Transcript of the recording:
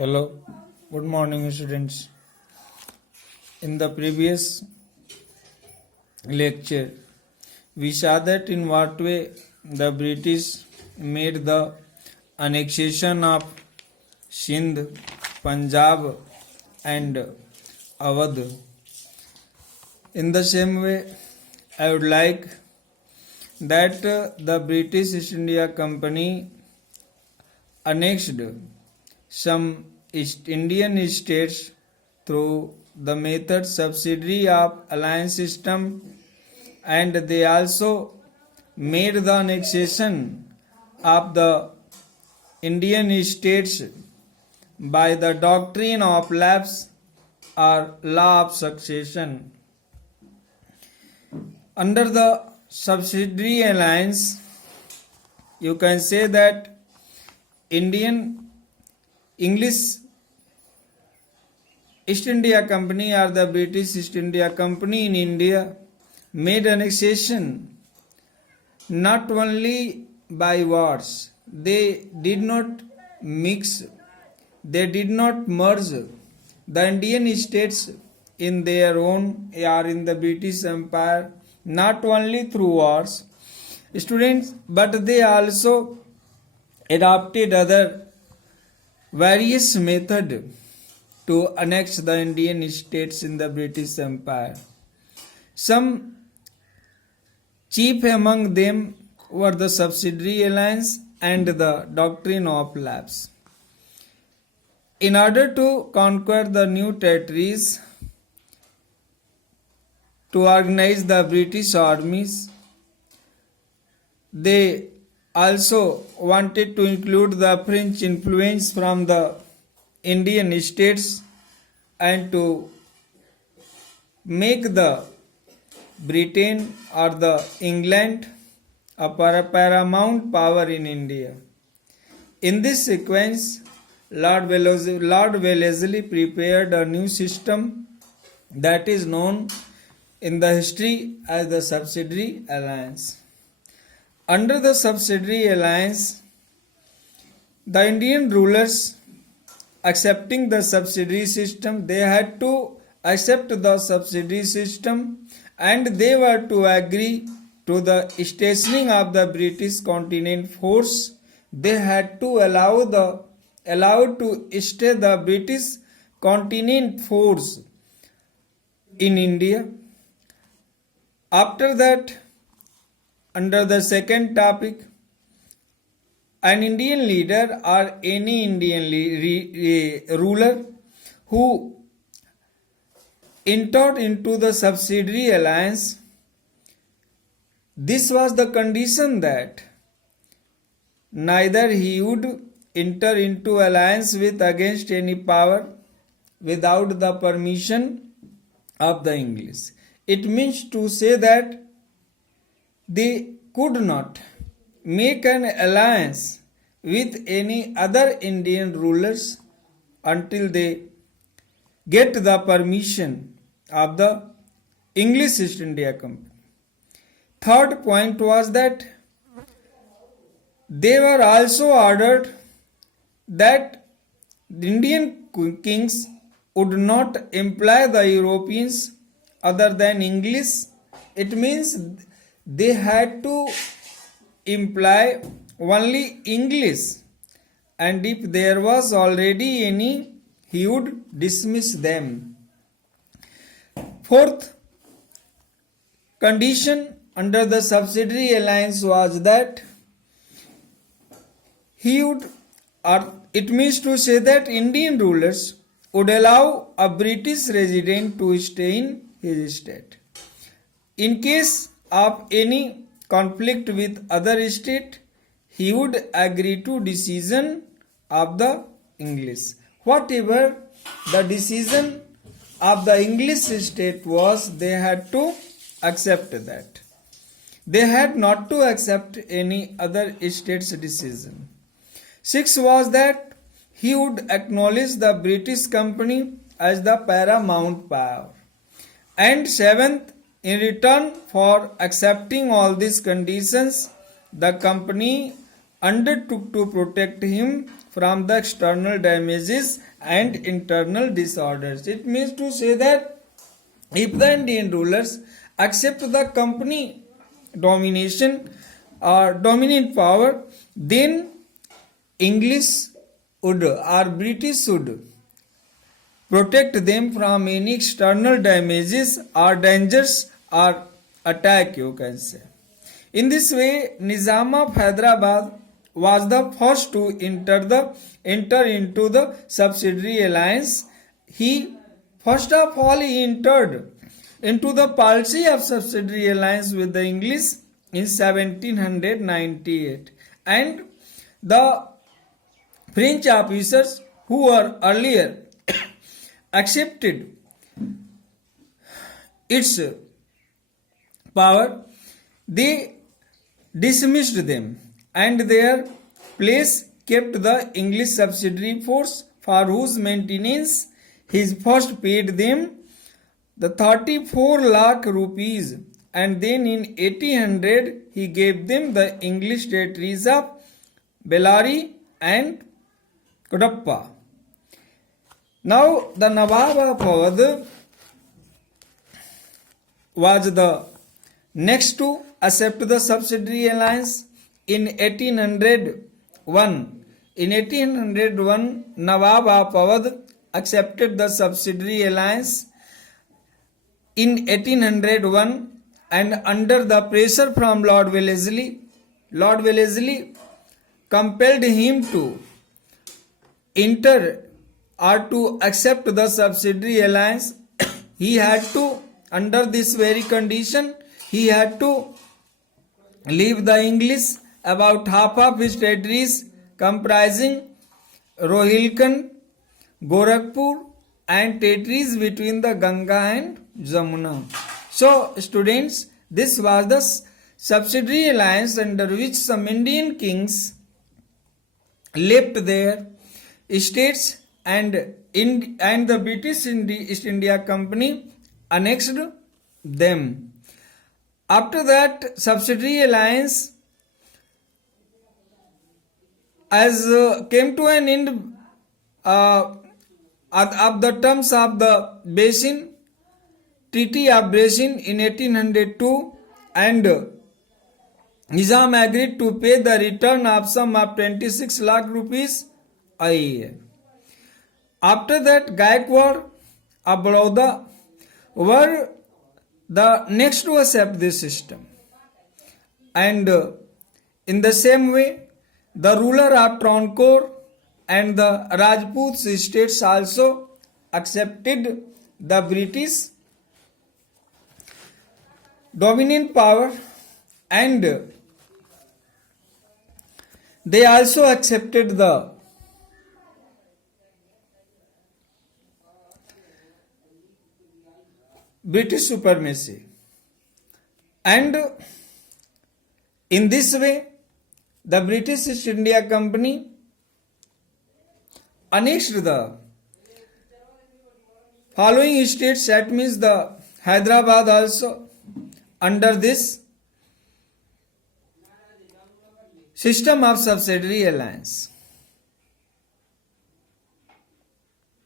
Hello, good morning, students. In the previous lecture, we saw that in what way the British made the annexation of Sindh, Punjab, and Awadh. In the same way, I would like that the British East India Company annexed some East Indian states through the method subsidiary of alliance system, and they also made the annexation of the Indian states by the doctrine of lapse or law of succession. Under the subsidiary alliance, you can say that English East India Company or the British East India Company in India made annexation not only by words. They did not mix, they did not merge the Indian states in their own or in the British Empire, not only through wars, students, but they also adopted other various method to annex the Indian states in the British Empire. Some chief among them were the subsidiary alliance and the doctrine of lapse. In order to conquer the new territories, to organize the British armies, they also wanted to include the French influence from the Indian states and to make the Britain or the England a paramount power in India. In this sequence, Lord Wellesley prepared a new system that is known in the history as the subsidiary alliance. Under the subsidiary alliance, the Indian rulers accepting the subsidiary system, they had to accept the subsidiary system and they were to agree to the stationing of the British continent force. They had to allow to stay the British continent force in India. After that, under the second topic, an Indian leader or any Indian ruler who entered into the subsidiary alliance, this was the condition that neither he would enter into alliance with against any power without the permission of the English. It means to say that they could not make an alliance with any other Indian rulers until they get the permission of the English East India Company. Third point was that they were also ordered that the Indian kings would not employ the Europeans other than English. It means they had to employ only English, and if there was already any, he would dismiss them. Fourth condition under the subsidiary alliance was that he would, or it means to say that Indian rulers would allow a British resident to stay in his state. In case of any conflict with other state, he would agree to decision of the English. Whatever the decision of the English state was, they had to accept that. They had not to accept any other state's decision. Sixth was that he would acknowledge the British Company as the paramount power. And seventh, in return for accepting all these conditions, the company undertook to protect him from the external damages and internal disorders. It means to say that if the Indian rulers accept the company domination or dominant power, then English would or British would protect them from any external damages or dangers or attack, you can say. In this way, Nizam of Hyderabad was the first to enter into the subsidiary alliance. He first of all he entered into the policy of subsidiary alliance with the English in 1798, and the French officers who were earlier accepted its power, they dismissed them, and their place kept the English subsidiary force, for whose maintenance he first paid them the 34 lakh rupees, and then in 1800 he gave them the English territories of Bellary and Kadapa. Now the Nawab of Awadh was the next to accept the subsidiary alliance in 1801. In 1801, Nawab of Awadh accepted the subsidiary alliance in 1801, and under the pressure from Lord Wellesley compelled him to enter or to accept the subsidiary alliance. He had to, under this very condition, he had to leave the English about half of his territories, comprising Rohilkhand, Gorakhpur, and territories between the Ganga and Jamuna. So, students, this was the subsidiary alliance under which some Indian kings left their states, and the British East India Company annexed them. After that, subsidiary alliance as came to an end of the terms of the Basin Treaty of Basin in 1802, and Nizam agreed to pay the return of sum of 26 lakh rupees a year. After that, Gaikwad of Baroda were the next to accept this system, and in the same way, the ruler of Travancore and the Rajput states also accepted the British dominant power, and they also accepted the British supremacy, and in this way the British East India Company annexed the following states, that means the Hyderabad also, under this system of subsidiary alliance.